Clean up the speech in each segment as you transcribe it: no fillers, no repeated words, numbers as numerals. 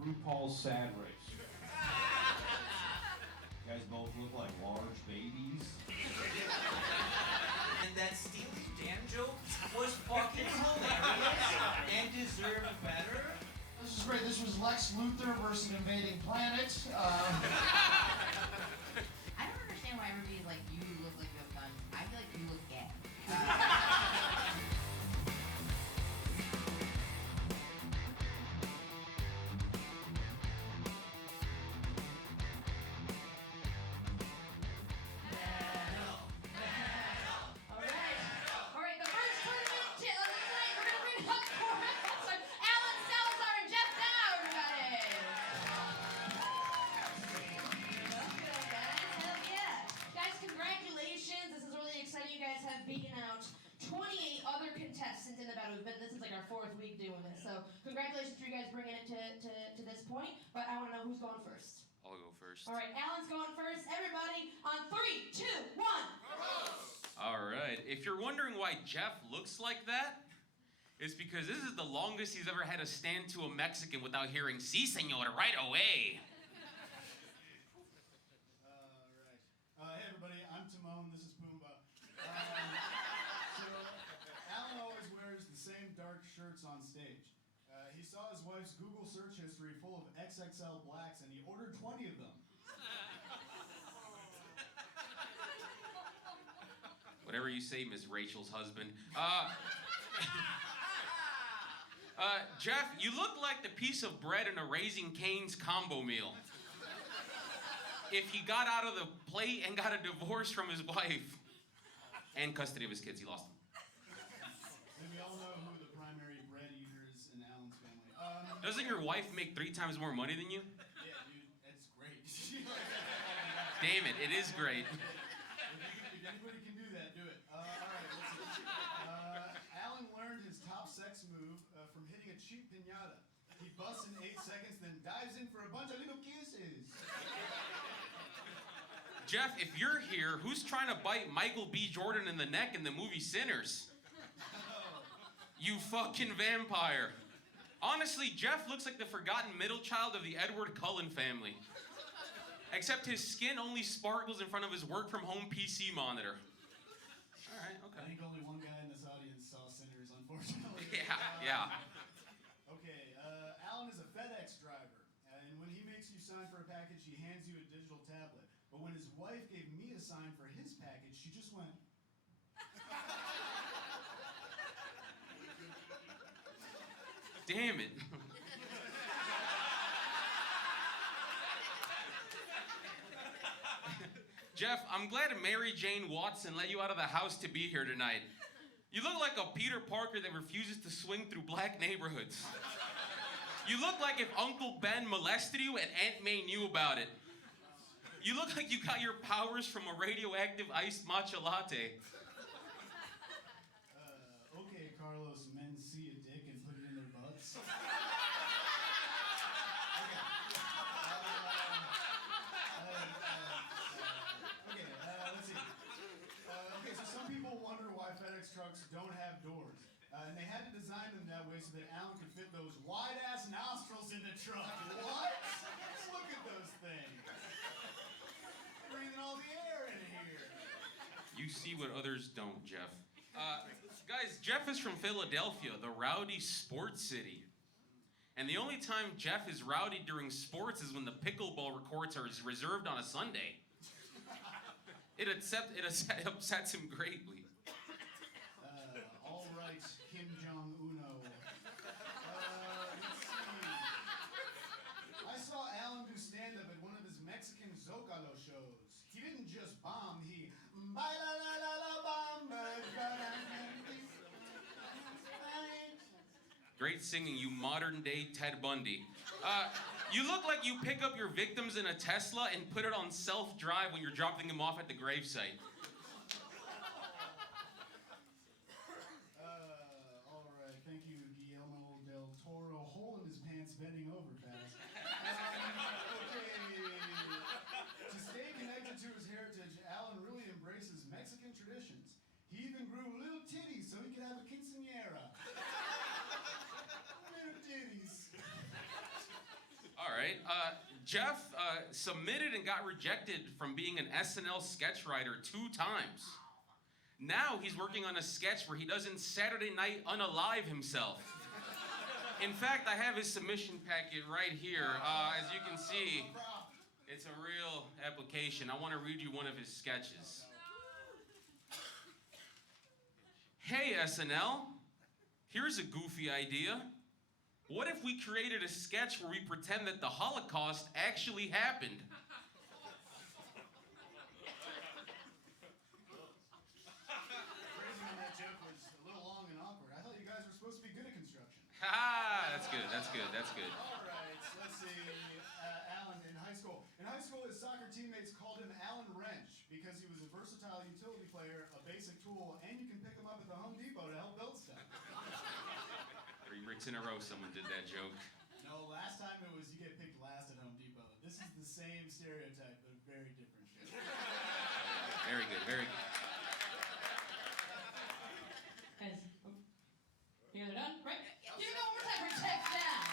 RuPaul's Sad Race. You guys both look like large babies. And that Steely Dan joke was fucking hilarious and deserved better. This is great. This was Lex Luthor versus Invading Planet. I don't understand why everybody's like, you look like you have fun. I feel like you look gay. In the battle. This is like our 4th week doing this, so congratulations for you guys bringing it to this point, but I want to know who's going first. I'll go first. All right, Alan's going first. Everybody on 3, 2, 1. All right, if you're wondering why Geoff looks like that, it's because this is the longest he's ever had to stand to a Mexican without hearing, "Si, senor," right away. Hey everybody, I'm Timon, this is Pumbaa. So, Alan always wears the same dark shirts on stage. He saw his wife's Google search history full of XXL blacks and he ordered 20 of them. Whatever you say, Miss Rachel's husband. Geoff, you look like the piece of bread in a Raising Cane's combo meal. If he got out of the plate and got a divorce from his wife and custody of his kids, he lost them. And we all know who the primary bread eater is in Alan's family. Doesn't your wife make 3 times more money than you? Yeah, dude, that's great. Damn it, it is great. If anybody can do that, do it. All right, let's see. Alan learned his top sex move from hitting a cheap piñata. He busts in 8 seconds, then dives in for a bunch of little kisses. Geoff, if you're here, who's trying to bite Michael B. Jordan in the neck in the movie Sinners? You fucking vampire. Honestly, Geoff looks like the forgotten middle child of the Edward Cullen family. Except his skin only sparkles in front of his work-from-home PC monitor. All right, okay. I think only one guy in this audience saw Sinners, unfortunately. Yeah. Okay, Alan is a FedEx driver, and when he makes you sign for a package, he hands you a digital tablet. But when his wife gave me a sign for his package, she just went... Damn it. Geoff, I'm glad Mary Jane Watson let you out of the house to be here tonight. You look like a Peter Parker that refuses to swing through black neighborhoods. You look like if Uncle Ben molested you and Aunt May knew about it. You look like you got your powers from a radioactive iced matcha latte. Okay, Carlos, men see a dick and put it in their butts. Let's see. Okay, so some people wonder why FedEx trucks don't have doors. And they had to design them that way so that Alan could fit those wide-ass nostrils in the truck. What? Look at those things. They're breathing all the air in here. You see what others don't, Geoff. Guys, Geoff is from Philadelphia, the rowdy sports city. And the only time Geoff is rowdy during sports is when the pickleball courts are reserved on a Sunday. It upsets him greatly. All right, Kim Jong-uno. Let's see. I saw Alan do stand-up at one of his Mexican Zocalo shows. He didn't just bomb, he... Great singing, you modern-day Ted Bundy. You look like you pick up your victims in a Tesla and put it on self-drive when you're dropping them off at the gravesite. All right, thank you, Guillermo del Toro. Hole in his pants, bending over fast. Okay. To stay connected to his heritage, Alan really embraces Mexican traditions. He even grew little titties so he could have a quinceañera. Little titties. right. Geoff submitted and got rejected from being an SNL sketch writer 2 times. Now he's working on a sketch where he doesn't Saturday Night Unalive himself. In fact, I have his submission packet right here. As you can see, it's a real application. I want to read you one of his sketches. Hey, SNL, here's a goofy idea. What if we created a sketch where we pretend that the Holocaust actually happened? Phrasing on that joke was a little long and awkward. I thought you guys were supposed to be good at construction. Ha! That's good. That's good. That's good. All right, let's see. Alan in high school. In high school, his soccer teammates called him Alan Wrench because he was a versatile utility player, a basic tool, and you can pick him up at the Home Depot to help build stuff. 3 weeks in a row, someone did that joke. No, last time it was you get picked last at Home Depot. This is the same stereotype, but very different joke. Very good. Very good. Guys, you guys are done, right? Give it one more time for Tech Down.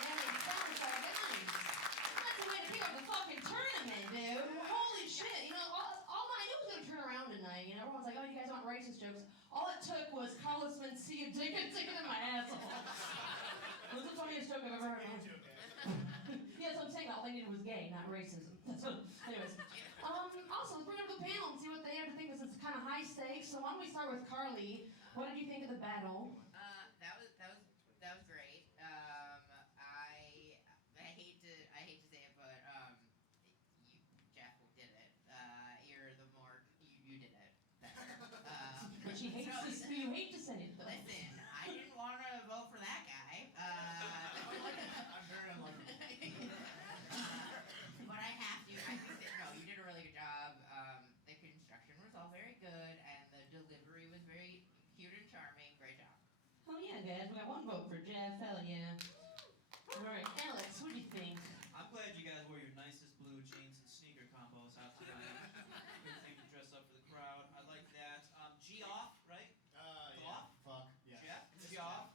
Man, it's fun, so guys. That's the way to pick up the fucking tournament, dude. Holy shit. You know, all I knew was gonna turn around tonight. You know, everyone's like, oh, you guys want racist jokes. All it took was Colin see a dick and stick it in my asshole. It was the funniest joke I've ever heard. Yeah, that's what I'm saying. All they needed was gay, not racism. That's what, anyways. Also, let's bring up the panel and see what they have to think, because it's kind of high stakes. So why don't we start with Carly? What did you think of the battle? That was great. I hate to say it, but Geoff did it. You're the more you did it better. But you hate to say it, though. Listen, I didn't want to vote for that guy. I'm very unlucky. But I have to. I think that, no, you did a really good job. The construction was all very good, and the delivery was very cute and charming. Great job. Oh yeah, guys, we got 1 vote for Geoff. Hell yeah. All right, Alex, what do you think? I'm glad you guys wore your nicest blue jeans and sneaker combos out tonight. Good thing to dress up for the crowd. I like that. Geoff, right? Yeah. Fuck. Yeah. Geoff.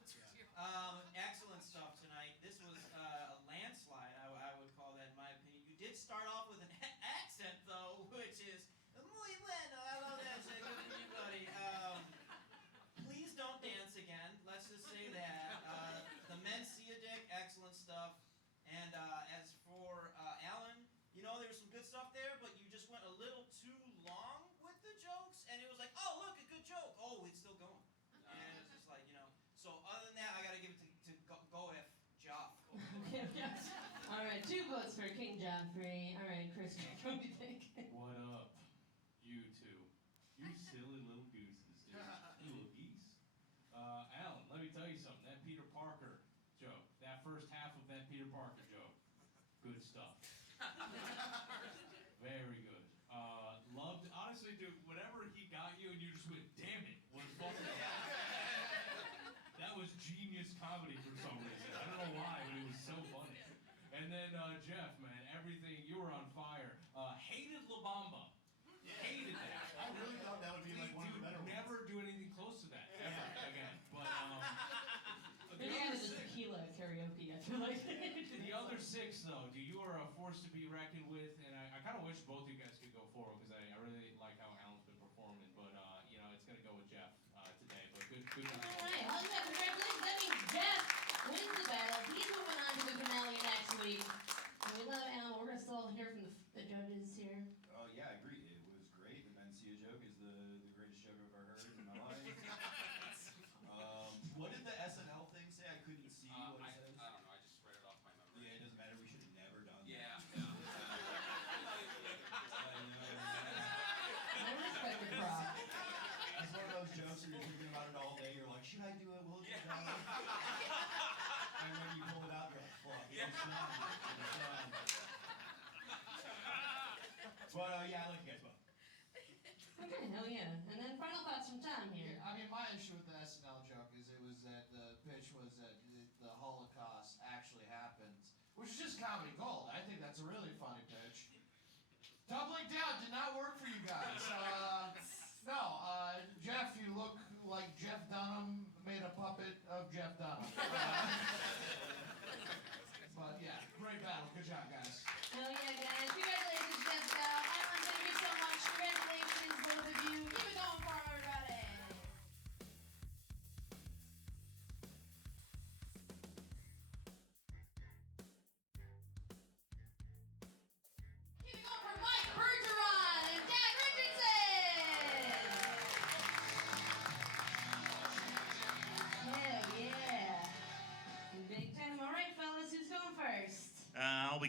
Excellent stuff tonight. This was a landslide, I would call that in my opinion. You did start off with an accent, though, which is muy bueno. I love that shit. Good for you, buddy. Please don't dance again. Let's just say that. The men see a dick. Excellent stuff. And as for Alan, you know, there's some good stuff there, but you just went a little too long with the jokes, and it was like, oh, look, a good joke. Oh, it's still going. And it's just like, you know. So other than that, I got to give it to Geoff. Okay, yes. All right, 2 votes for King Joffrey. All right, Chris, what do you think? What up, you two? You silly little gooses, dude. You little geese. Alan, let me tell you something. That Peter Parker joke, that first half of that Peter Parker joke, good stuff. Very good. Loved, honestly, dude, whatever he got you and you just went, damn it, was fucking that was genius comedy for some reason. I don't know why, but it was so funny. And then Geoff, man, everything, you were on fire. Hated La Bamba. Hated that. I really thought that would be like one of the better ones. Never do anything close to that ever again. But Maybe I was just tequila karaoke, I feel like. the other 6 though, dude, you are a force to be reckoned with, and I kind of wish both you guys could go forward because I really like how Alan's been performing. But you know, it's gonna go with Geoff today. But good. All right, well, yeah, congratulations. That means Geoff wins the battle. He's moving on to the finale next week. And we love Alan. We're gonna still hear from the judges here. Oh yeah, I agree. It was great. The Mencia joke is the greatest joke I've ever heard in my life. What did the SNL thing say? I couldn't see what it says. I don't know. I just read it off my memory. Yeah, it doesn't matter. We should have never done that. Yeah. I respect the prop. It's one of those jokes where you're thinking about it all day. You're like, should I do it? Will it be done? And when you pull it out, you're like, fuck. Yeah. It's done. But yeah, I like you guys both. Okay, hell yeah. And then final thoughts from Tom here. I mean, my issue with the SNL joke is it was that the pitch was that the Holocaust actually happened, which is just comedy gold. I think that's a really funny pitch. Doubling down did not work for you guys. Geoff, you look like Jeff Dunham made a puppet of Jeff Dunham. But yeah, great battle.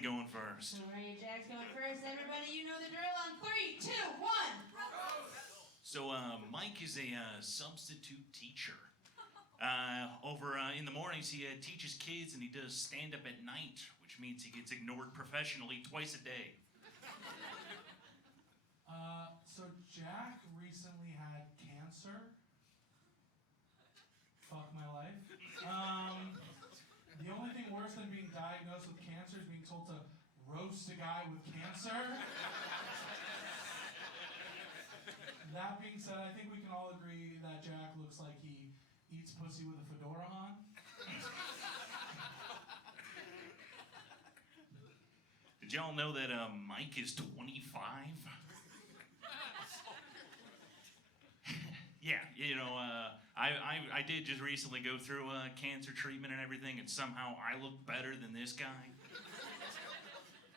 going first. All right, Jack's going first. Everybody, you know the drill on 3, 2, 1. So, Mike is a substitute teacher. Over in the mornings, he teaches kids, and he does stand-up at night, which means he gets ignored professionally twice a day. So Jack recently had cancer. Fuck my life. The only thing worse than being diagnosed with cancer is being told to roast a guy with cancer. That being said, I think we can all agree that Jack looks like he eats pussy with a fedora on. Did y'all know that Mike is 25? Yeah, you know, I did just recently go through cancer treatment and everything, and somehow I look better than this guy.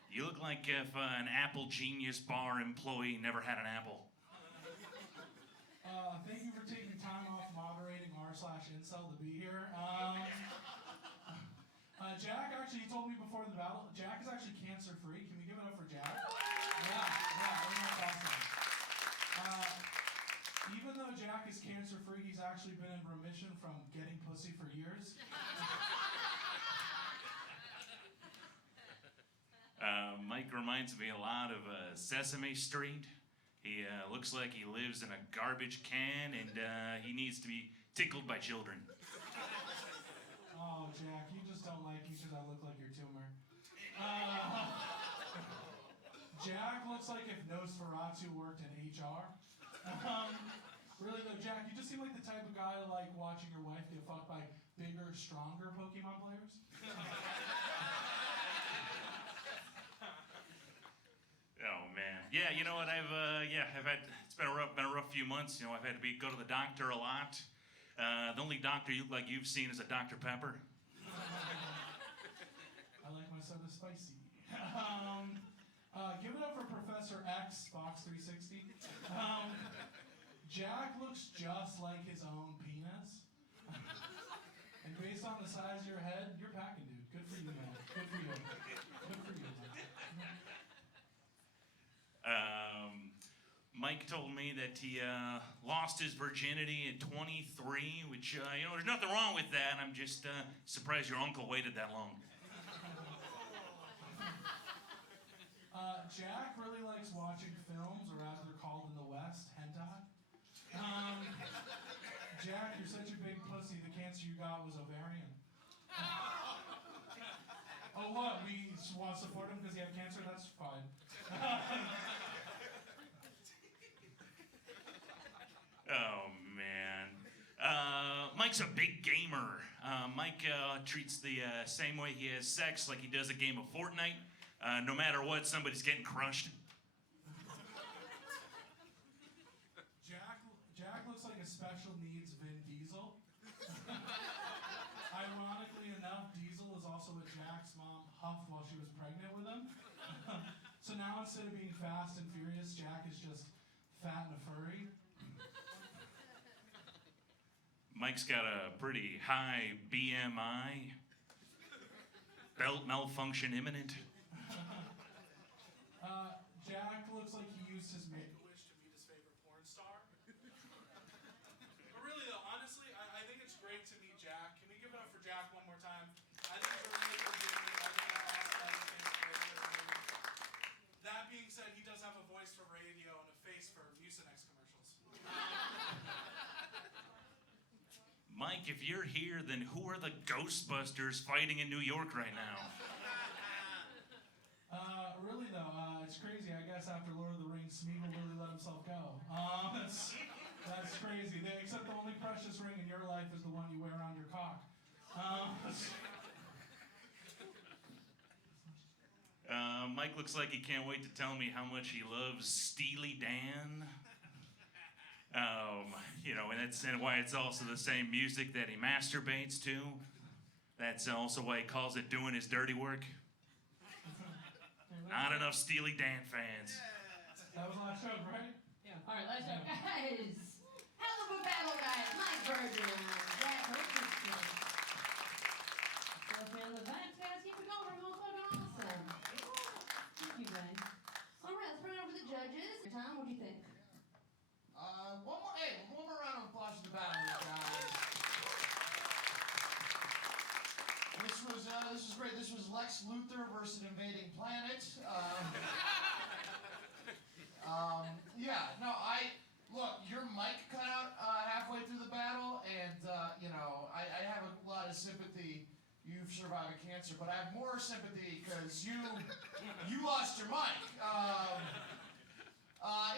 You look like if an Apple Genius Bar employee never had an apple. Thank you for taking time off moderating r/incel to be here. Jack actually, he told me before the battle, Jack is actually cancer-free. Can we give it up for Jack? Yeah, that's awesome. Even though Jack is cancer-free, he's actually been in remission from getting pussy for years. Mike reminds me a lot of Sesame Street. He looks like he lives in a garbage can, and he needs to be tickled by children. Oh, Jack, you just don't like me because I look like your tumor. Jack looks like if Nosferatu worked in HR. Really though, Jack, you just seem like the type of guy to like watching your wife get fucked by bigger, stronger Pokemon players. Oh man, yeah. You know what? I've had. It's been a rough few months. You know, I've had to go to the doctor a lot. The only doctor you look like you've seen is a Dr. Pepper. I like my soda spicy. Give it up for Professor X, Box 360. Jack looks just like his own penis. And based on the size of your head, you're packing, dude. Good for you, man. Good for you. Good for you, man. Mike told me that he lost his virginity at 23, which, you know, there's nothing wrong with that. I'm just surprised your uncle waited that long. Jack really likes watching films, or as they're called in the West, hentai. Jack, you're such a big pussy, the cancer you got was ovarian. Oh, what? We want to support him because he had cancer? That's fine. Oh, man. Mike's a big gamer. Mike treats the same way he has sex like he does a game of Fortnite. No matter what, somebody's getting crushed. Jack looks like a special needs Vin Diesel. Ironically enough, Diesel is also what Jack's mom huffed while she was pregnant with him. So now instead of being fast and furious, Jack is just fat and a furry. Mike's got a pretty high BMI. Belt malfunction imminent. Jack looks like he used his Make-A-Wish to meet his favorite porn star. But really though, honestly, I think it's great to meet Jack. Can we give it up for Jack one more time? I think it's a really good game. I think it's awesome. That being said, he does have a voice for radio and a face for Mucinex commercials. Mike, if you're here, then who are the Ghostbusters fighting in New York right now? Really though, it's crazy. I guess after Lord of the Rings, Smeagol really let himself go. That's crazy. Except the only precious ring in your life is the one you wear around your cock. Mike looks like he can't wait to tell me how much he loves Steely Dan. You know, and why it's also the same music that he masturbates to. That's also why he calls it doing his dirty work. Not enough Steely Dan fans. That was last joke, right? Yeah. All right, let's go, guys. Hell of a battle, guys. Mike Bergeron, Jack Richardson. So feel the vibes, guys. Keep it going. We're fucking awesome. was great. This was Lex Luthor versus Invading Planet. Look, your mic cut out halfway through the battle, and I have a lot of sympathy. You've survived cancer, but I have more sympathy because you lost your mic.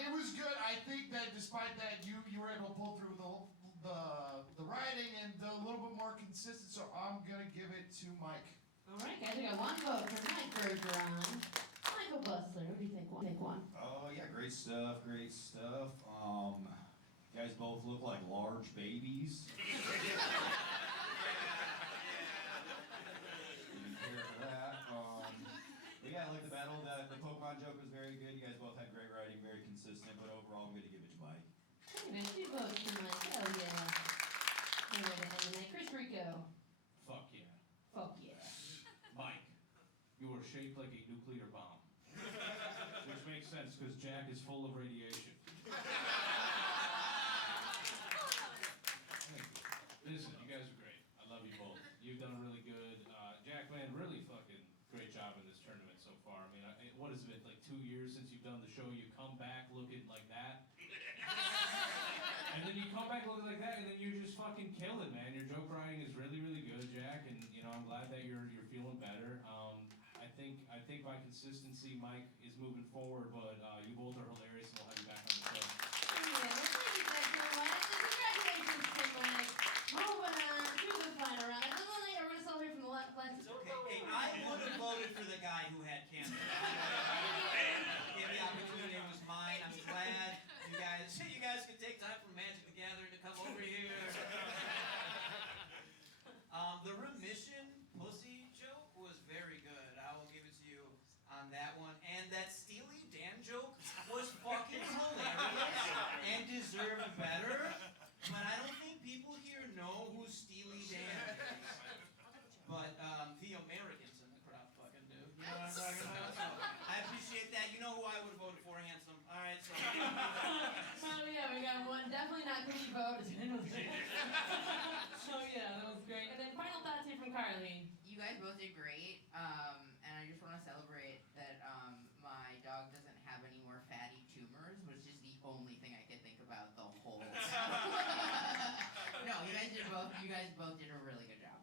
It was good. I think that despite that, you were able to pull through the writing and a little bit more consistent. So I'm gonna give it to Mike. All right, guys, we got one vote for Mike Bergeron. Michael Bustler, what do you think? Pick one. Oh yeah, great stuff, great stuff. You guys both look like large babies. Didn't care for that. But yeah, I like the battle. The Pokemon joke was very good. You guys both had great writing, very consistent. But overall, I'm gonna give it to Mike. Hey, man, 2 votes for Mike. Hell yeah. Anyway, to end the night, Chris Rico. Fuck yeah. Fuck yeah. Mike, you are shaped like a nuclear bomb. Which makes sense because Jack is full of radiation. Listen, you guys are great. I love you both. You've done a really good, Jack, man, really fucking great job in this tournament so far. I mean, what has it been, like 2 years since you've done the show? You come back looking like that. And then you come back looking like that, and then you just fucking kill it, man. Your joke writing is really, really good, Jack, and I'm glad that you're feeling better. I think by consistency, Mike is moving forward, but you both are hilarious, and we'll have you back on the show. Yeah, well, thank you guys so much. And congratulations to Mike. Moving on to the final round. And then later, we're going to celebrate from the last. It's okay. Hey, I would have voted for the guy who had cancer. Give the opportunity, it was mine. I'm glad you guys could take time from Magic the Gathering to come over here. The remission pussy joke was very good. I will give it to you on that one. And that Steely Dan joke was fucking hilarious and deserved better. But I don't think people here know who Steely Dan is. But the Americans in the crowd fucking do. You know what I'm talking about? So, I appreciate that. You know who I would have voted for, handsome. All right, so. Oh yeah, we got one. Definitely not Queeny vote. So yeah, that was great. And then final thoughts here from Carly. You guys both did great, and I just want to celebrate that my dog doesn't have any more fatty tumors, which is the only thing I could think about the whole time. No, you guys both did a really good job.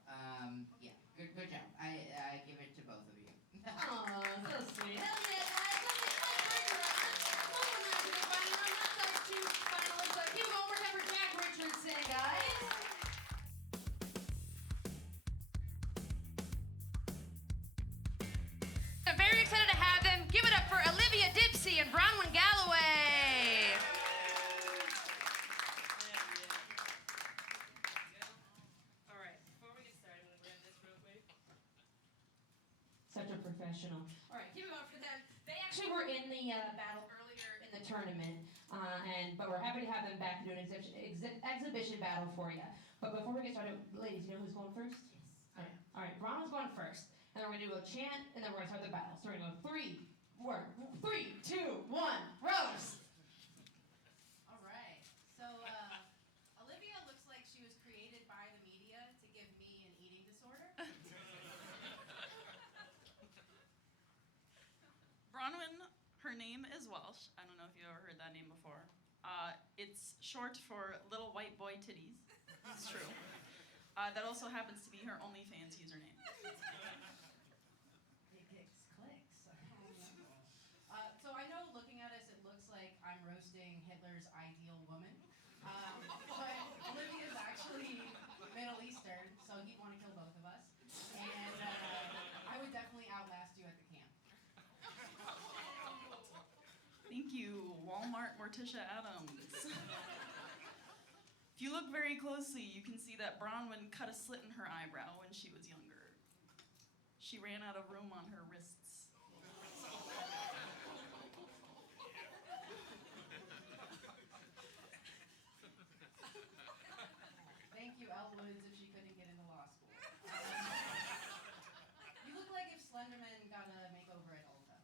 Yeah, good job. I give it to both of you. Aw, so sweet. Hell yeah, guys. Let's get Mike Bergeron. Moving on to the final round. That's our 2 finalists. Keep it over for Jack Richardson, guys. I'm very excited to have them. Give it up for Olyvia, Dibsie, and Bronwyn, Galloway. All right, before we get started, I'm going to grab this real quick. Such a professional. All right, keep it up for them. They actually were in the battle earlier in the tournament, but we're happy to have them back to do an exhibition battle for you. But before we get started, ladies, you know who's going first? Yes. All right, Bronwyn's going first. And then we're going to do a chant, and then we're going to start the battle. So we're going to go 3, 2, 1, Rose! All right, so Olyvia looks like she was created by the media to give me an eating disorder. Bronwyn, her name is Welsh. I don't know if you've ever heard that name before. It's short for Little White Boy Titties. It's true. That also happens to be her OnlyFans username. So I know looking at us, it looks like I'm roasting Hitler's ideal woman. But Olyvia's actually Middle Eastern, so he'd want to kill both of us. And I would definitely outlast you at the camp. Thank you, Walmart Morticia Adams. If you look very closely, you can see that Bronwyn cut a slit in her eyebrow when she was younger. She ran out of room on her wrists. Thank you, Elle Woods, if she couldn't get into law school. You look like if Slenderman got a makeover at Ulta.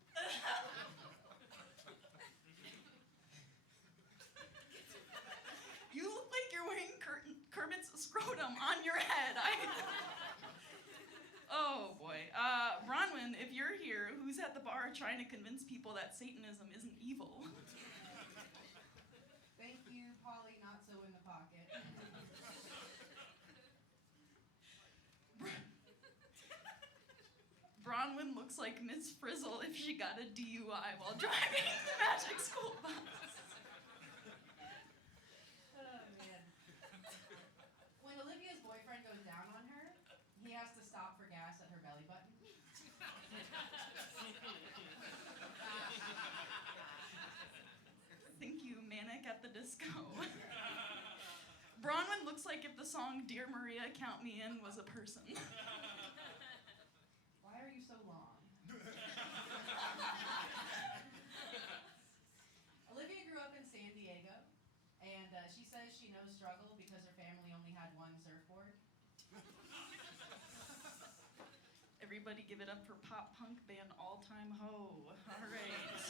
You look like you're wearing Kermit's scrotum on your head. Oh, the bar trying to convince people that Satanism isn't evil. Thank you, Polly, not so in the pocket. Bronwyn looks like Miss Frizzle if she got a DUI while driving the magic school bus. Oh, man. When Olivia's boyfriend goes down on her, he has to stop for gas at her belly button. Think you Manic at the Disco. Bronwyn looks like if the song Dear Maria, Count Me In was a person. Why are you so long? Olivia grew up in San Diego, and she says she knows struggle because her family only had one surfboard. Everybody give it up for pop punk band All Time Ho. All right.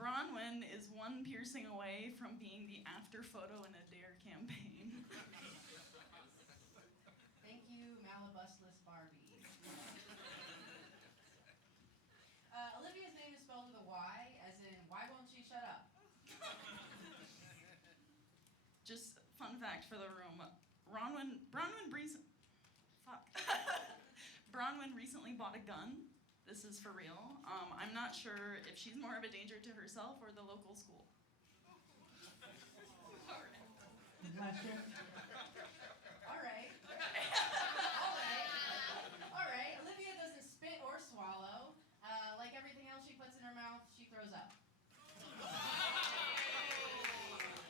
Bronwyn is one piercing away from being the after photo in a DARE campaign. Thank you, Malibustless Barbie. Olivia's name is spelled with a Y, as in, why won't she shut up? Just fun fact for the room. Bronwyn recently bought a gun. This is for real. I'm not sure if she's more of a danger to herself or the local school. All right. Olivia doesn't spit or swallow. Like everything else she puts in her mouth, she throws up.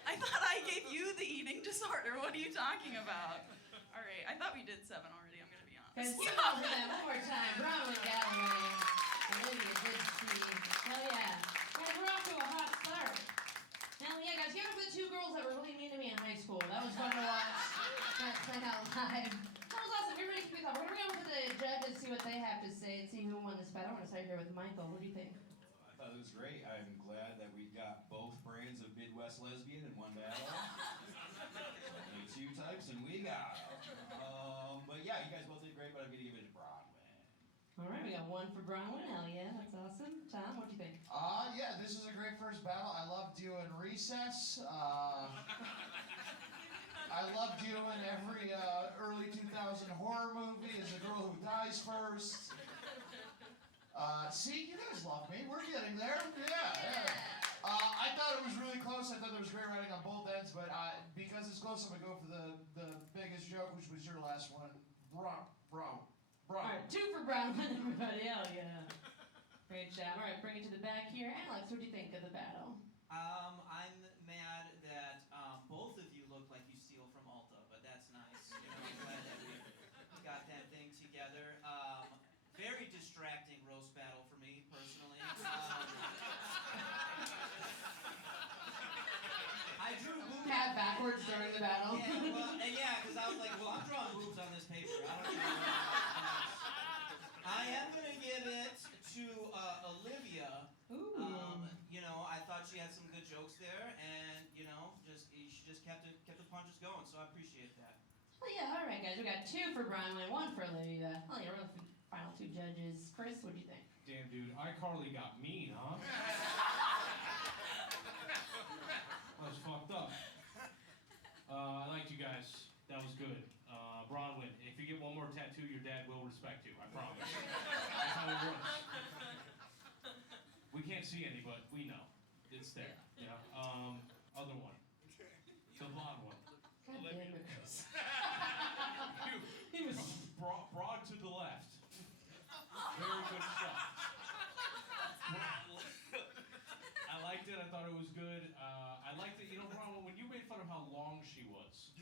I thought I gave you the eating disorder. What are you talking about? All right, I thought we did 7 already. I'm gonna be honest. Guys, over that one more time. Bronwyn, Galloway, Olyvia, Dibsie. Hell yeah. Guys, we're off to a hot start. Hell yeah, guys. Give it up for the 2 girls that were really mean to me in high school. That was fun to watch. That's not live. That was awesome. Get ready to kick off. We're gonna go over to the judges, see what they have to say, and see who won this battle. I'm gonna start here with Michael. What do you think? I thought it was great. I'm glad that we got both brands of Midwest lesbian in one battle. Only 2 types, and we got 'em. But yeah, you guys both did great, but I'm gonna give it to Bronwyn. All right, we got 1 for Bronwyn. Hell yeah, that's awesome. Tom, what do you think? Yeah, this was a great first battle. I love doing Recess. I love doing every early 2000 horror movie as the girl who dies first. See, you guys love me. We're getting there. Yeah. I thought it was really close. I thought there was great writing on both ends, but because it's close, I'm gonna go for the biggest joke, which was your last one. Bro. All right, 2 for Bronwyn, everybody. Hell yeah. Great job. All right, bring it to the back here. Alex, what do you think of the battle? I'm mad that both of you look like you steal from Ulta, but that's nice. You know, I'm glad that we got that thing together. Very distracting roast battle for me, personally. I drew boobs. Pat backwards during the battle. Yeah, because I was like, well, I'm drawing boobs on this paper. I don't know. I am going to give it to Olyvia. Ooh. You know, I thought she had some good jokes there, and, you know, she just kept the punches going, so I appreciate that. Well, yeah, all right, guys. We got 2 for Bronwyn, 1 for Olyvia. Oh, yeah, we're the final 2 judges. Chris, what do you think? Damn, dude, iCarly got mean, huh? That was fucked up. I liked you guys. That was good. Bronwyn, if you get 1 more tattoo, your dad will respect you. I promise. That's how it works. We can't see any, but we know. It's there. Yeah. Other one. The blonde one. God damn it, Chris. He was broad to the left. Very good stuff. I liked it. I thought it was good. I liked it. You know, Bronwyn, when you made fun of how long she was.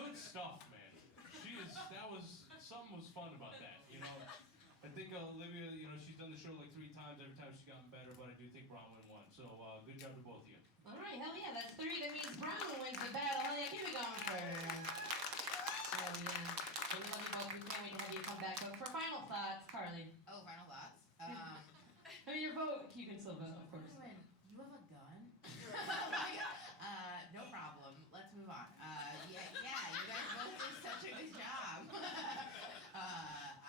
Good stuff, man. Something was fun about that, you know. I think Olyvia, you know, she's done the show like 3 times. Every time she's gotten better, but I do think Bronwyn won. So good job to both of you. All right, hell yeah, that's 3. That means Bronwyn wins the battle. Hell yeah, keep it going for her. Hell yeah. So we love you both. We can't wait to have you come back up for final thoughts, Carly. Oh, final thoughts? I mean, your vote, you can still vote, of course. Bronwyn, you have a gun? Oh my God. No problem. Let's move on. Yeah, you guys both did such a good job.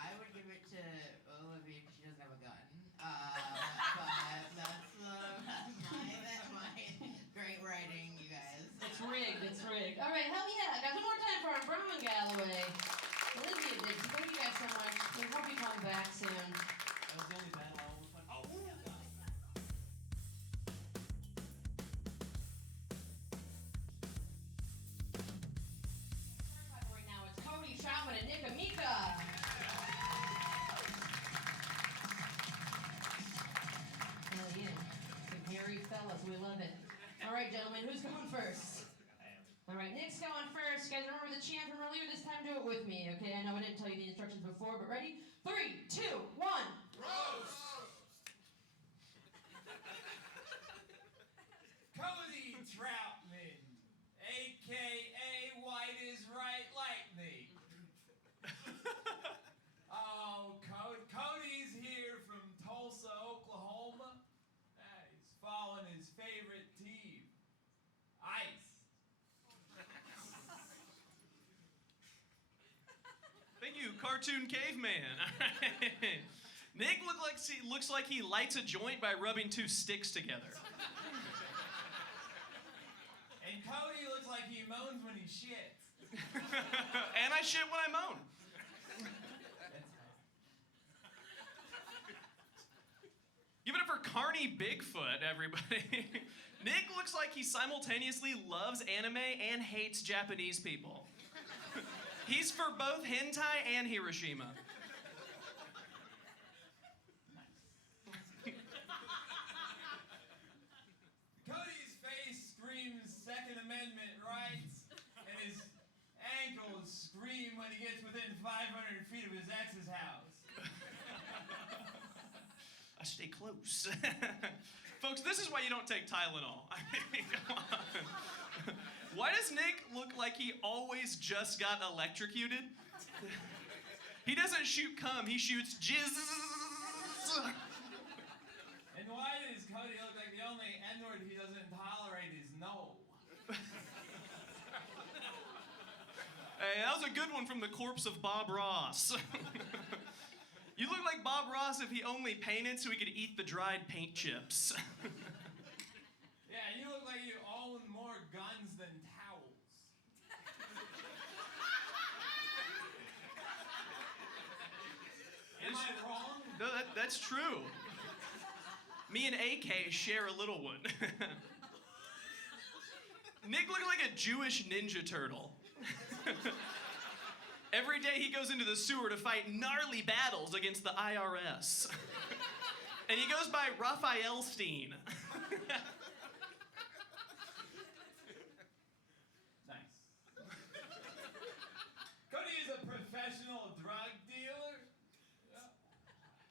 I would give it to Olyvia because she doesn't have a back soon. That was the only battle I almost went. Oh, Right now it's Cody, Troutman, and Emeka. Hell yeah. Some hairy fellas, we love it. All right, gentlemen, who's going first? All right, Nick's going first. You guys remember the chant from earlier? This time do it with me, okay? I know I didn't tell you the instructions before, but ready? 3, 2, 1. Roast! Cody Troutman, a.k.a. White is Right Lightning. Oh, Cody's here from Tulsa, Oklahoma. He's following his favorite team, Ice. Thank you, Cartoon Caveman. Nick looks like he lights a joint by rubbing 2 sticks together. And Cody looks like he moans when he shits. And I shit when I moan. Give it up for Carney Bigfoot, everybody. Nick looks like he simultaneously loves anime and hates Japanese people. He's for both hentai and Hiroshima. Cody's face screams Second Amendment rights, and his ankles scream when he gets within 500 feet of his ex's house. I stay close. Folks, this is why you don't take Tylenol. I mean, come on. Why does Nick look like he always just got electrocuted? He doesn't shoot cum, he shoots jizz. And why does Cody look like the only N-word he doesn't tolerate is no? Hey, that was a good one from the corpse of Bob Ross. You look like Bob Ross if he only painted so he could eat the dried paint chips. Yeah, you look like you own more guns than towels. Am I wrong? No, that's true. Me and AK share a little one. Nick looked like a Jewish Ninja Turtle. Every day he goes into the sewer to fight gnarly battles against the IRS. And he goes by Raphael Steen. Nice. Cody is a professional drug dealer.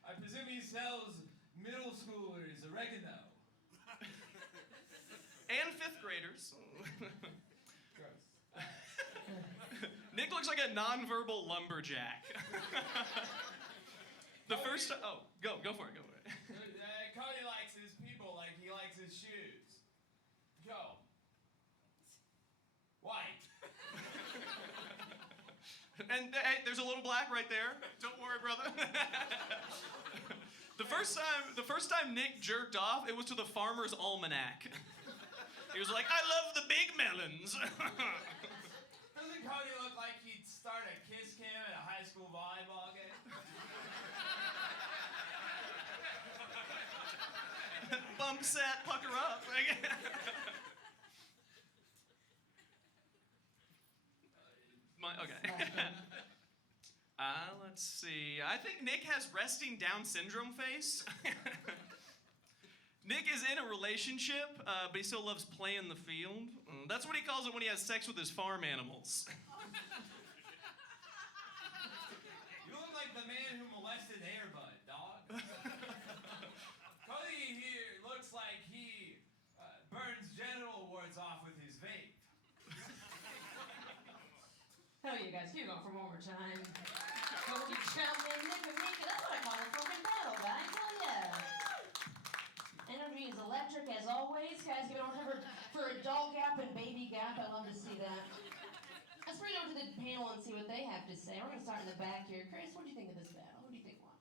I presume he sells middle schoolers oregano. And 5th graders. Gross. Nick looks like a nonverbal lumberjack. The first time, oh, go for it. Cody likes his people like he likes his shoes. Go. White. And hey, there's a little black right there. Don't worry, brother. The first time Nick jerked off, it was to the Farmer's Almanac. He was like, I love the big melons. Doesn't Cody look like he'd start a kiss cam at a high school volleyball game? Bump set, pucker up. Okay. Let's see. I think Nick has resting Down syndrome face. Nick is in a relationship, but he still loves playing the field. That's what he calls it when he has sex with his farm animals. You look like the man who molested Airbud, dog. Cody here looks like he burns genital warts off with his vape. Hell yeah, guys. Keep going for one more time. Cody, Troutman, Nick, and Emeka. That's what I call a fucking battle, guys. Hell yeah. Energy is electric as always. Guys, give it on for adult gap and baby gap. I love to see that. Let's bring it over to the panel and see what they have to say. We're going to start in the back here. Chris, what do you think of this battle? Who do you think won?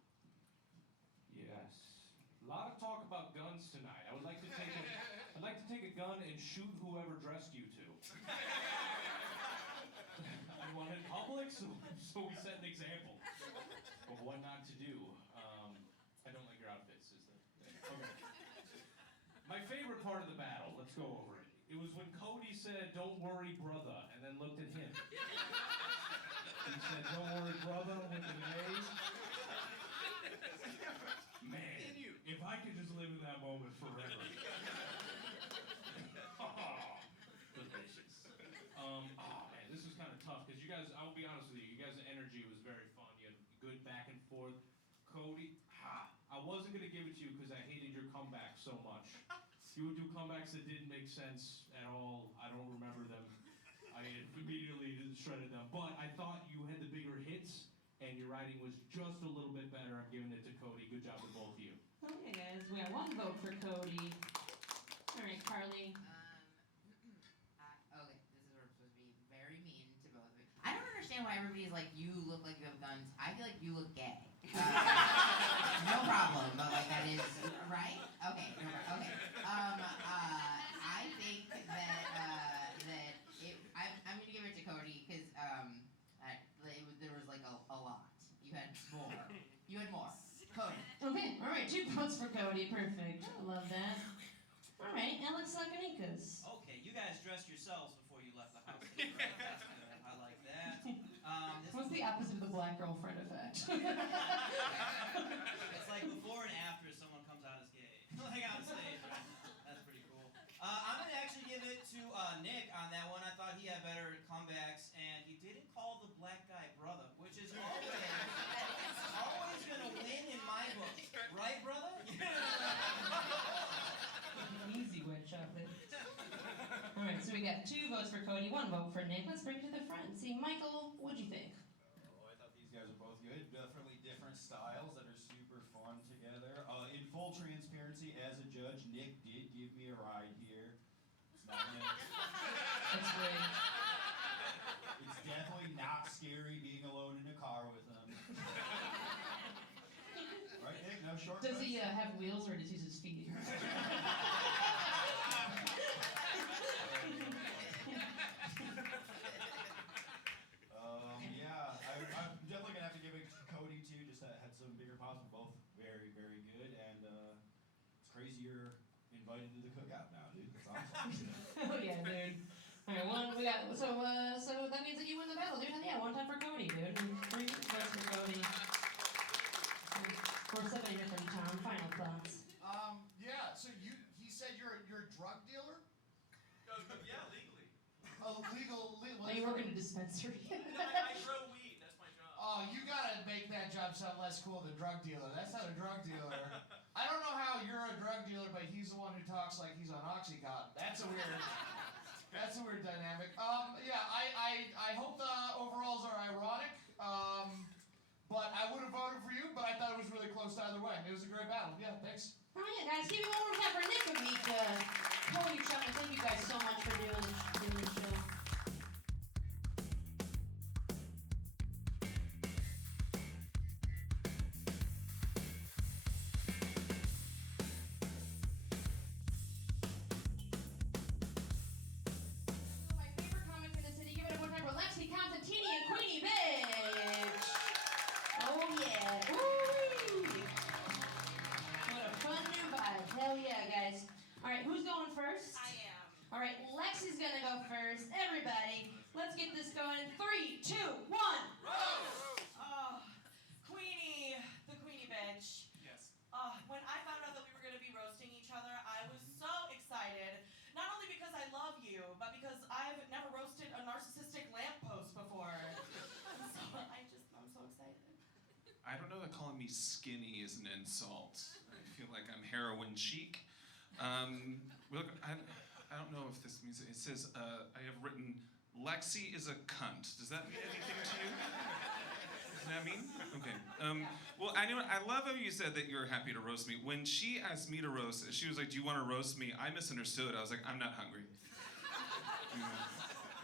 Yes. A lot of talk about guns tonight. I'd like to take a gun and shoot whoever dressed you two. I want it in public, so we set an example of what not to do. My favorite part of the battle, let's go over it. It was when Cody said, "Don't worry, brother," and then looked at him. He said, "Don't worry, brother," with an A. Man, if I could just live in that moment forever. Oh, delicious. Oh man, this was kind of tough because you guys, I will be honest with you, you guys' energy was very fun. You had good back and forth. Cody, I wasn't going to give it to you because I hated your comeback so much. You would do comebacks that didn't make sense at all. I don't remember them. I immediately shredded them. But I thought you had the bigger hits, and your writing was just a little bit better. I'm giving it to Cody. Good job to both of you. Okay, guys, we got 1 vote for Cody. All right, Carly. Okay, this is where I'm supposed to be very mean to both of you. I don't understand why everybody's like, you look like you have guns. I feel like you look gay. No problem, but like that is, right? Okay, no problem. Okay. I think that, I'm gonna give it to Cody, because, there was like a lot. You had more. Cody. Okay, all right, 2 votes for Cody. Perfect. I love that. All right, Alex Sakanikas. Okay, you guys dressed yourselves before you left the house. Right? That's good. I like that. What's the opposite of the black girlfriend effect? It's like before and after someone comes out as gay. Like on stage, right? That's pretty cool. I'm going to actually give it to Nick on that one. I thought he had better comebacks, and he didn't call the black guy brother, which is always going to win in my book. Right, brother? Easy wet chocolate. All right, so we got 2 votes for Cody, 1 vote for Nick. Let's bring it to the front. See, Michael, what'd you think? Oh, I thought these guys are both good. Definitely different styles that are super fun together. In full transparency, as a judge, Nick did give me a ride here. It's not That's great. It's definitely not scary being alone in a car with him. Right, Nick? No shortcuts? Does he have wheels or does he use his feet? Yeah, I'm definitely gonna have to give it to Cody too. Just had some bigger pops, but both very, very good. And it's crazy you're invited to the cookout now, dude. That's awesome. Oh yeah, dude. All right, 1 we got. So that means that you win the battle, dude. Yeah, 1 time for Cody, dude. 3 votes for Cody. We're 70 different Tom. Final thoughts. Yeah. So he said you're a drug dealer. Yeah, legally. Oh, legal. Oh, you work in a dispensary. I grow weed. That's my job. Oh, you gotta make that job sound less cool than drug dealer. That's not a drug dealer. I don't know how you're a drug dealer, but he's the one who talks like he's on Oxycontin. That's a weird dynamic. Yeah, I hope the overalls are ironic. But I would have voted for you, but I thought it was really close either way. It was a great battle. Yeah, thanks. Oh yeah, guys, give me 1 more time for Nick and Emeka. Cody, Troutman, thank you guys so much for doing this show. My favorite comics in the city, give it up 1 time for Lexi, Costantini, and Queeny, bitch. Oh yeah. Woo! What a fun new vibe. Hell yeah, guys. All right, who's going first? I am. All right, Lexi's gonna go first. Everybody, let's get this going. 3, 2, 1. Oh, Queeny, the Queeny bitch. Yes. When I found out that we were going to be roasting each other, I was so excited. Not only because I love you, but because I've never roasted a narcissistic lamppost before. I'm so excited. I don't know that calling me skinny is an insult. I feel like I'm heroin chic. Look, I don't know if this means it says I have written Lexi is a cunt. Does that mean anything to you? Does that mean? Okay. Well, I love how you said that you're happy to roast me. When she asked me to roast, she was like, "Do you want to roast me?" I misunderstood. I was like, "I'm not hungry."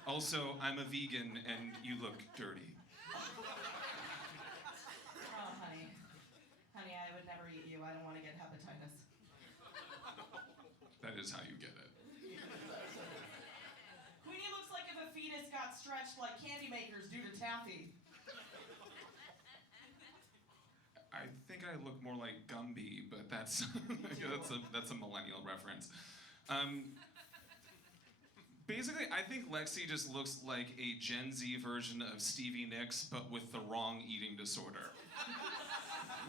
Also, I'm a vegan and you look dirty. Oh, honey. Honey, I would never eat you. I don't want to get hepatitis. That is how you get it. Queenie looks like if a fetus got stretched like candy makers do to taffy. I think think I look more like Gumby, but that's that's a millennial reference. Basically, I think Lexi just looks like a Gen Z version of Stevie Nicks, but with the wrong eating disorder.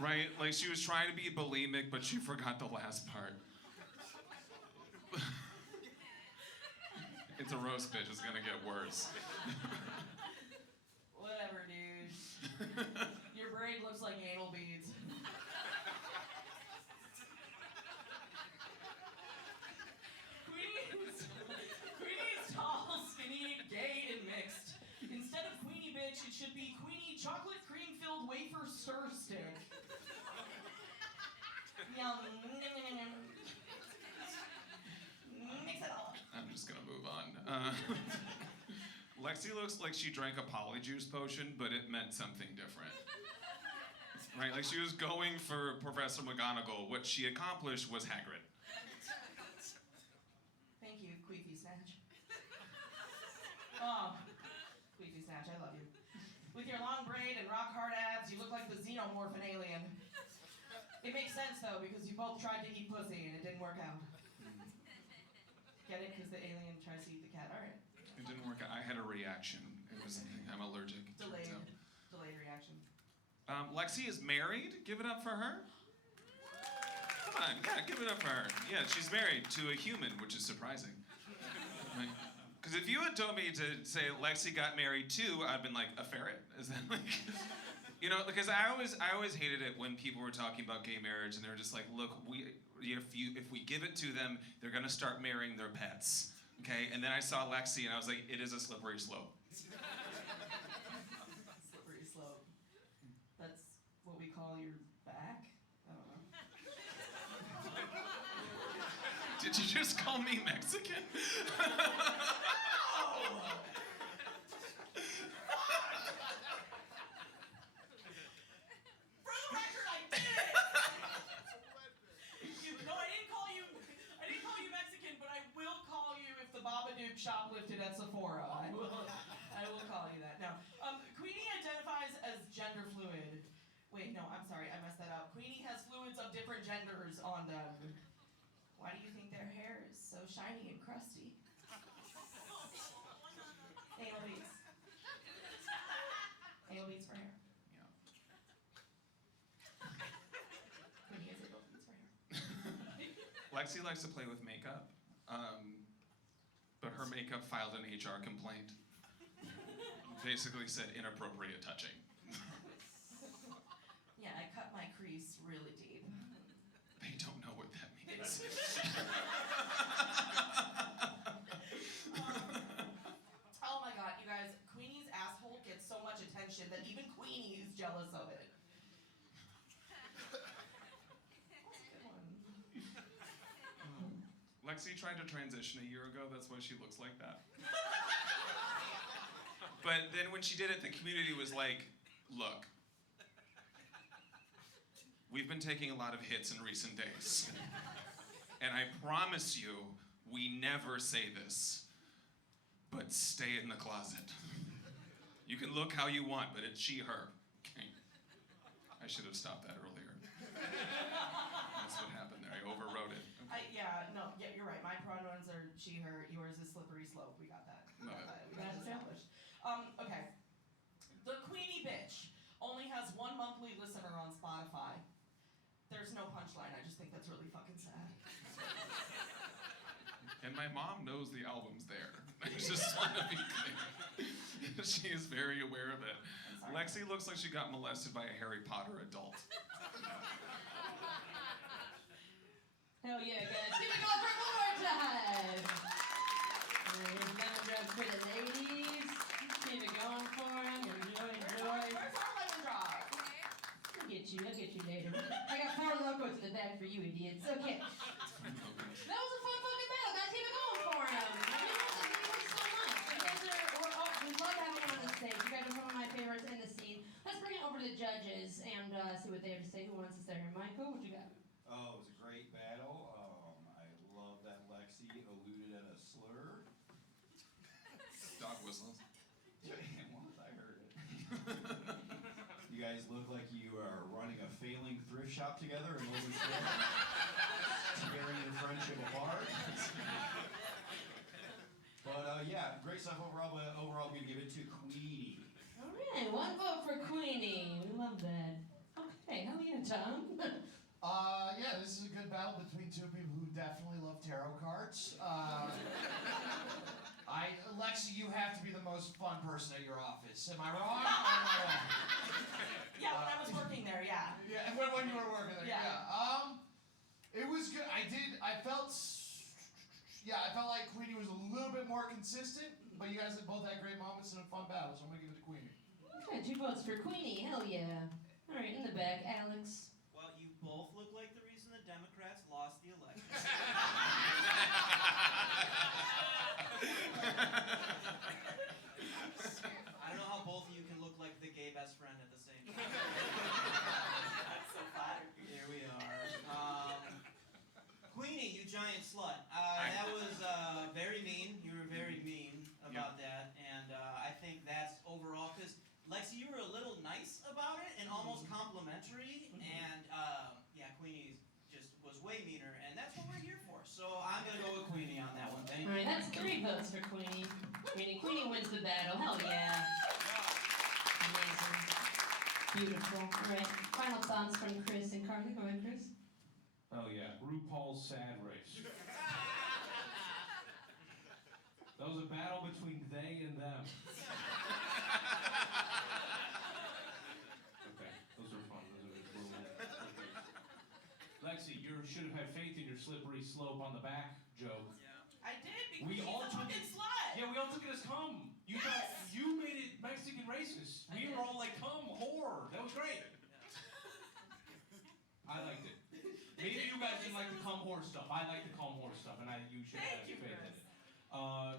Right? Like she was trying to be bulimic, but she forgot the last part. It's a roast, bitch. It's gonna get worse. Whatever, dude. Your braid looks like anal beads. Queenie is tall, skinny, gay, and mixed. Instead of Queenie bitch, it should be Queenie chocolate cream-filled wafer stir stick. Yum. Mix it all up. I'm just gonna move on. Lexi looks like she drank a polyjuice potion, but it meant something different. Right? Like she was going for Professor McGonagall. What she accomplished was Hagrid. Thank you, Queefy Snatch. Oh, Queefy Snatch, I love you. With your long braid and rock-hard abs, you look like the xenomorph in Alien. It makes sense, though, because you both tried to eat pussy and it didn't work out. Get it? Because the alien tries to eat the cat. All right. It didn't work out. I had a reaction. It was, I'm allergic. Delayed. So. Delayed reaction. Lexi is married. Give it up for her. Come on, yeah, give it up for her. Yeah, she's married to a human, which is surprising. Because if you had told me to say Lexi got married too, I'd been like, a ferret? Is that like... You know, because I always hated it when people were talking about gay marriage and they were just like, look, if we give it to them, they're gonna start marrying their pets, okay? And then I saw Lexi and I was like, it is a slippery slope. Slippery slope. That's what we call your back? I don't know. Did you just call me Mexican? Shoplifted at Sephora. I will call you that. No. Queenie identifies as gender fluid. Wait, no, I'm sorry, I messed that up. Queenie has fluids of different genders on them. Why do you think their hair is so shiny and crusty? Anal beads. Anal beads for hair. Yeah. Queenie has anal beads for hair. Lexi likes to play with makeup. But her makeup filed an HR complaint. Basically said inappropriate touching. Yeah, I cut my crease really deep. They don't know what that means. Oh my god, you guys, Queenie's asshole gets so much attention that even Queenie is jealous of it. Lexi tried to transition a year ago, that's why she looks like that. But then when she did it, the community was like, look, we've been taking a lot of hits in recent days. And I promise you, we never say this, but stay in the closet. You can look how you want, but it's she, her. Okay. I should have stopped that earlier. That's what happened there, I overwrote it. Yeah, you're right. My pronouns are she, her. Yours is slippery slope. We got that. We got that established. Okay. The Queenie bitch only has one monthly listener on Spotify. There's no punchline. I just think that's really fucking sad. And my mom knows the album's there. I just want to be clear. She is very aware of it. Lexi looks like she got molested by a Harry Potter adult. Hell yeah, guys. Keep it going for one more time. Here's lemon drops for the ladies. Keep it going for them. Enjoy. Where's our lemon drop? I'll get you later. I got 4 locos in the bag for you idiots. Okay. That was a fun fucking battle, guys. Keep it going for them. Thank you so much. You guys we love having you on the stage. You guys are some of my favorites in the scene. Let's bring it over to the judges and see what they have to say. Who wants to start here? Michael, what you got? Oh, it was a great battle. I love that Lexi alluded at a slur. Dog whistles. Damn, once I heard it. You guys look like you are running a failing thrift shop together and wasn't tearing your friendship apart. But yeah, great stuff overall, but overall I'm going to give it to Queeny. All right, one vote for Queenie. We love that. Okay, hell yeah, Tom. Yeah, this is a good battle between two people who definitely love tarot cards. Lexi, you have to be the most fun person at your office. Am I wrong? Or am I wrong? Yeah, when I was working there, yeah. Yeah, when you were working there, yeah. It was good. I felt like Queenie was a little bit more consistent, but you guys both had great moments and a fun battle, so I'm gonna give it to Queenie. Okay, 2 votes for Queenie. Hell yeah. All right, in the back, Alex. Well, you both look like the reason the Democrats lost the election. I don't know how both of you can look like the gay best friend at the same time. That's so flattering. Here we are. Queenie, you giant slut. That was very mean. You were very mean about that. And I think that's overall, because Lexi, you were a little nice about it and almost complimentary. And yeah, Queenie just was way meaner. And that's what we're here for. So I'm going to go with Queenie on that one. Thank you. All right, that's 3 votes for Queenie. Queenie wins the battle. Hell yeah. Amazing. Beautiful. All right, final thoughts from Chris and Carly. Go ahead, Chris. Oh yeah, RuPaul's Sad Race. That was a battle between they and them. Okay, those are fun. Lexi, you should have had faith in your slippery slope on the back joke. I did because We she's all a took fucking it. slut. Yeah, we all took it as cum. You made it Mexican racist. We were all like cum, whore. That was great. I liked it. Maybe you guys didn't like the cum whore stuff. I like the cum whore stuff, and you should have faith in it.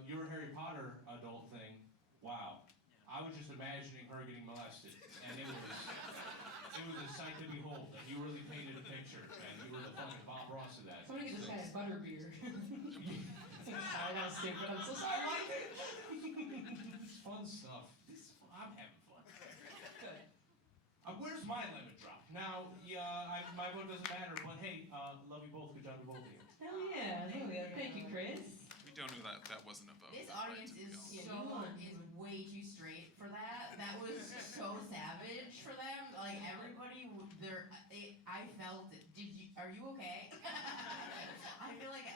Your Harry Potter adult thing, wow. I was just imagining her getting molested, and it was a sight to behold. And you really painted a picture, and you were the fucking Bob Ross of that. Somebody get this guy a butterbeer. Sorry, that was stupid. I'm so sorry. I like it. It's fun stuff. I'm having fun. Good. Where's my lemon drop? Now, yeah, my vote doesn't matter, but hey, love you both. Good job to both of you. Hell yeah. Hell yeah. Thank you, Chris. We don't know that wasn't a vote. This audience is way too straight for that. That was so savage for them. Like everybody, I felt it. Are you okay? I feel like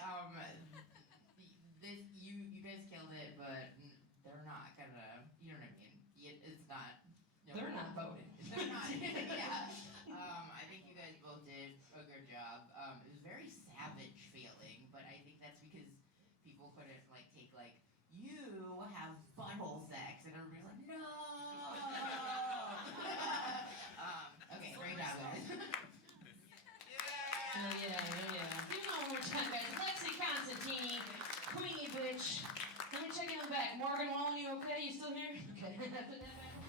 you guys killed it, but they're not gonna. You know what I mean? It's not. They're not voting. They're not. Yeah. I think you guys both did a good job. It was very savage feeling, but I think that's because people couldn't take you have butthole sex, and everybody's like, no. Okay, great job, guys. Hell yeah, hell yeah. Give it one more time, guys. Lexi, Costantini, Queenie, bitch. Let me check in the back. Morgan Wallen, you okay? You still here? Okay. After that battle.